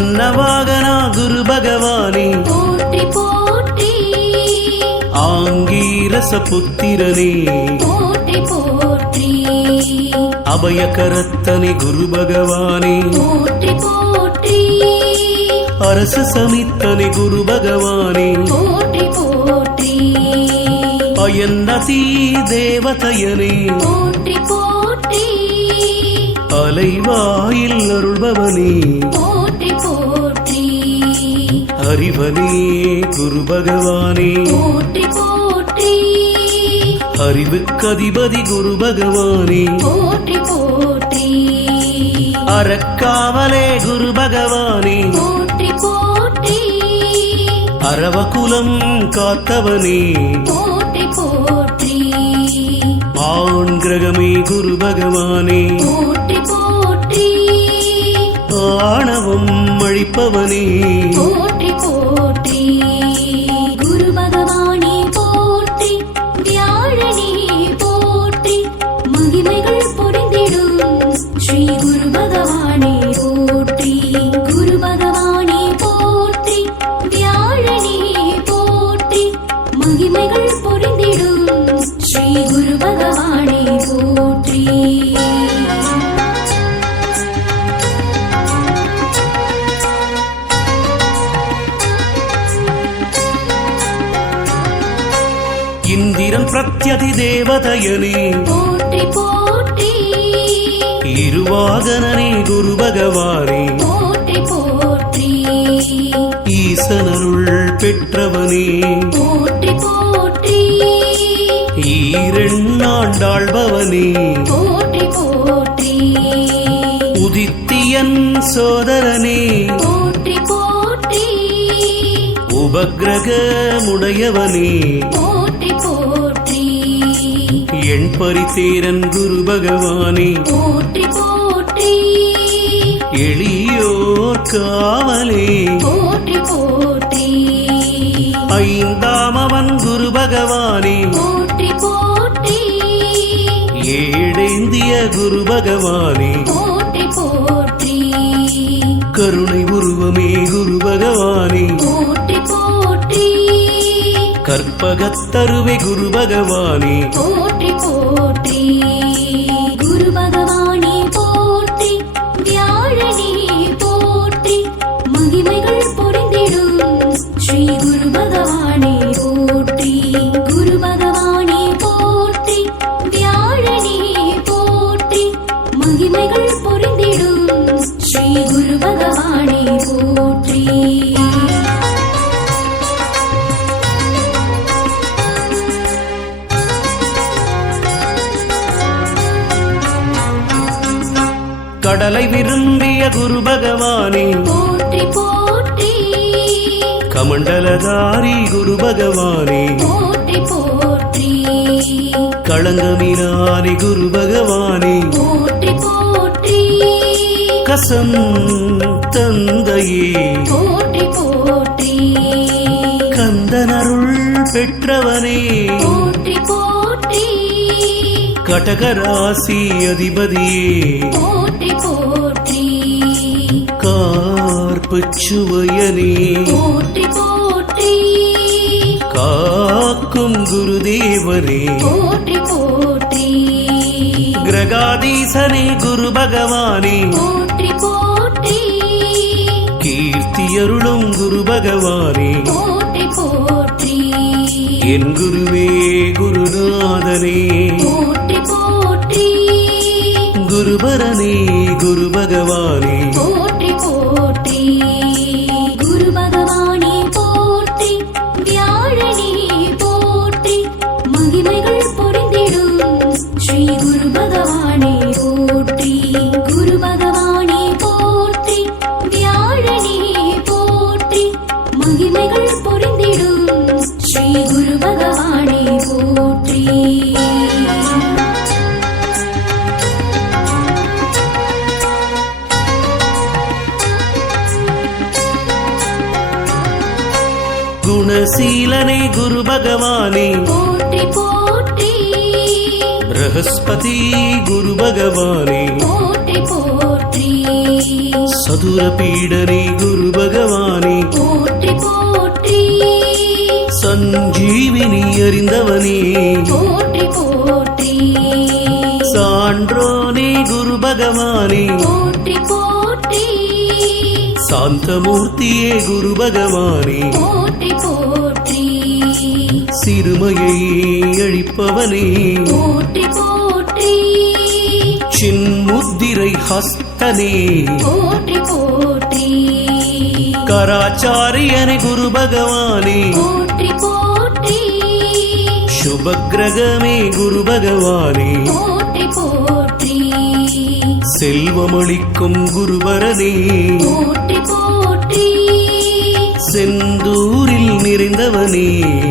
அன்னவாகனா குரு பகவானே. போற்றி போற்றி. ஆங்கீரச புத்திரனே போற்றி போற்றி. அபயகரத்தனை குரு பகவானே. போற்றி போற்றி. அரசு சமித்தனை குரு பகவானே. போற்றி போற்றி. அயன்னதி தேவதையனே. போற்றி போற்றி. அலைவாயில் அருள்பவனே. அறிவனே குரு பகவானே போற்றி போற்றி. அறிவுக்கதிபதி குரு பகவானே போற்றி போற்றி. அறக்காவலே குரு பகவானே போற்றி போற்றி. அரவகுலம் காத்தவனே. போற்றி போற்றி. ஆண் கிரகமே குரு பகவானே போற்றி போற்றி. ஆணவம் அழிப்பவனே. போற்றி இந்திரன் பிரத்யதி தேவதையனே. போற்றி போற்றி. இருவாகனனே குரு பகவானே. போற்றி போற்றி. ஈசனருள் பெற்றவனே. போற்றி போற்றி. ஈரெண்ணாண்டாள்பவனே போற்றி போற்றி. உதித்தியன் சோதரனே. போற்றி போற்றி. உபகிரகமுடையவனே என் பரிசேரன் குரு பகவானே. போற்றி போற்றி. எளியோர் காவலே. போற்றி போற்றி. ஐந்தாம் அவன் குரு பகவானே. போற்றி போற்றி. ஏழேந்திய குரு பகவானே. போற்றி போற்றி. கருணை உருவமே குரு பகவானே. போற்றி போற்றி. கற்பகத்தருவே குரு பகவானே. போற்றி. குரு பகவானே போற்றி. வியாழனே போற்றி. மகிமைகள் பொறிந்திடும் ஸ்ரீ குரு பகவானே போற்றி. குரு பகவானே போற்றி. வியாழனே போற்றி. மகிமைகள் பொறிந்திடும் ஸ்ரீ குரு பகவானே கடலை விரும்பிய குரு பகவானே. போற்றி போற்றி. கமண்டலதாரி குரு பகவானே. போற்றி போற்றி. களங்கமினானி குரு பகவானே. போற்றி போற்றி. கசம் தந்தையே. போற்றி போற்றி. கந்தனருள் பெற்றவனே. போற்றி போற்றி. கடகராசி அதிபதியே. போற்றி. போற்றி கார்ப்புச் சுவையனே போற்றி போற்றி. காக்கும் குருதேவனே. போற்றி போற்றி. கிரகாதீசனே குரு பகவானே. போற்றி போற்றி. கீர்த்தியருளும் குரு பகவானே. போற்றி போற்றி. என் குருவே குருநாதனே. போற்றி குருபரனே குரு பகவானே. குணசீலனே குரு பகவானே. போற்றி போற்றி. பிரகஸ்பதி குரு பகவானே. போற்றி போற்றி. சதுர பீடனே குரு பகவானே. போற்றி போற்றி. சஞ்சீவினி அறிந்தவனே. போற்றி போற்றி. சான்றோனே குரு பகவானே. போற்றி போற்றி. சாந்தமூர்த்தியே குரு பகவானே. போற்றி போற்றி. சிறுமையை அழிப்பவனே. போற்றி போற்றி. சின்முத்திரை ஹஸ்தனே. போற்றி போற்றி. கராச்சாரியனே குரு பகவானே. போற்றி போற்றி. சுபக்கிரகமே குரு பகவானே. போற்றி போற்றி. செல்வமளிக்கும் குருபரனே போற்றி போற்றி செந்தூரில் நிறைந்தவனே.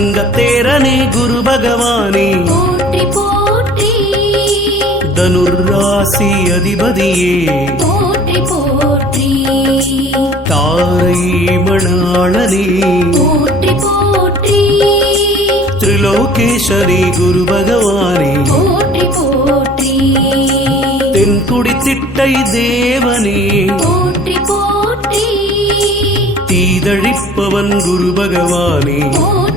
தங்கத்தேரனே குரு பகவானே. போற்றி போற்றி. தனுர்ராசி அதிபதியே. போற்றி போற்றி. தாரை மணாளனே. போற்றி போற்றி. திரிலோகேஸ்வரி குரு பகவானே. போற்றி போற்றி. தென்குடி திட்டை தேவனே. போற்றி போற்றி. தீதழிப்பவன் குரு பகவானே. போற்றி